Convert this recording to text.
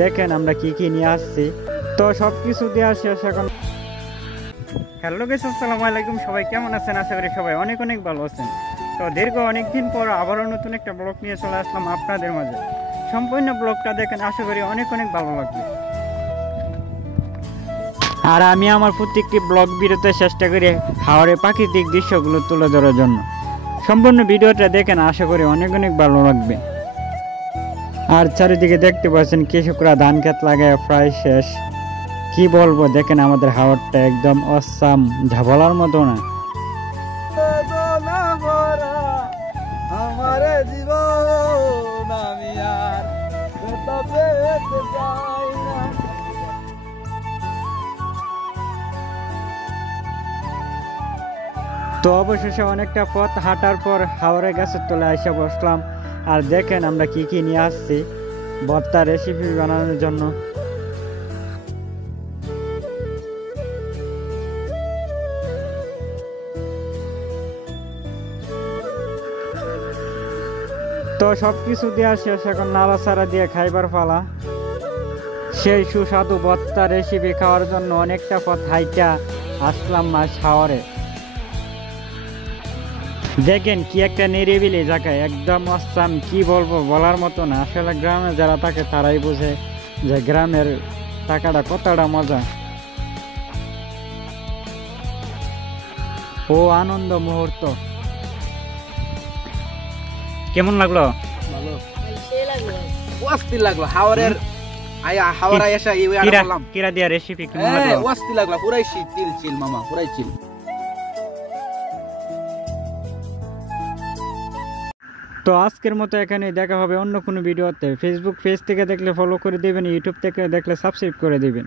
দেখেন আমরা কি কি নিয়ে আসছি। তো সব কিছু দেওয়া শেষ এখন। হ্যালো গাইস, আসসালামু আলাইকুম। সবাই কেমন আছেন? আশা করি সবাই অনেক অনেক ভালো আছেন। তো দীর্ঘ অনেকদিন পর আবারও নতুন একটা ব্লগ নিয়ে চলে আসলাম আপনাদের মাঝে। সম্পূর্ণ ব্লগটা দেখেন, আশা করি অনেক অনেক ভালো লাগবে। আর আমি আমার প্রত্যেকটি ব্লগ ভিডিওতে চেষ্টা করি হাওড়ের প্রাকৃতিক দৃশ্যগুলো তুলে ধরার জন্য। সম্পূর্ণ ভিডিওটা দেখেন, আশা করি অনেক অনেক ভালো লাগবে। আর চারিদিকে দেখতে পাচ্ছেন কৃষকরা ধান ক্ষেত লাগায় প্রায় শেষ। কি বলবো, দেখেন আমাদের হাওড়টা একদম অসাম, ঝাবলার মতো না। তো অবশেষে অনেকটা পথ হাঁটার পর হাওড়ের গাছের তলায় এসে বসলাম। আর দেখেন আমরা কি কি নিয়ে আসছি ভর্তা রেসিপি বানানোর জন্য। তো সবকিছু দেওয়া শেষ, এখন নাড়াচাড়া দিয়ে খাইবার পালা। সেই সুস্বাদু ভর্তা রেসিপি খাওয়ার জন্য অনেকটা পথ হাইটা আসলাম মাছ হাওড়ে। দেখেন কি একটা নিরিবিলি জায়গায়, একদম অসাম, কি বলবো বলার মতো না। আসলে গ্রামে যারা থাকে তারাই বুঝে যে গ্রামের টাকাটা কতটা মজা ও আনন্দ মুহূর্ত। কেমন লাগলো? ভালো ওয়াস্তি লাগলো হাওড়ের হাওড়া এসে কিরা দিয়া রেসিপি কেমন লাগলো? ওয়াস্তি লাগলো, পুরাই চিল চিল মামা, পুরাই চিল। তো আজকের মতো এখানে দেখা হবে অন্য কোনো ভিডিওতে। ফেসবুক পেজ থেকে দেখলে ফলো করে দিবেন, ইউটিউব থেকে দেখলে সাবস্ক্রাইব করে দিবেন।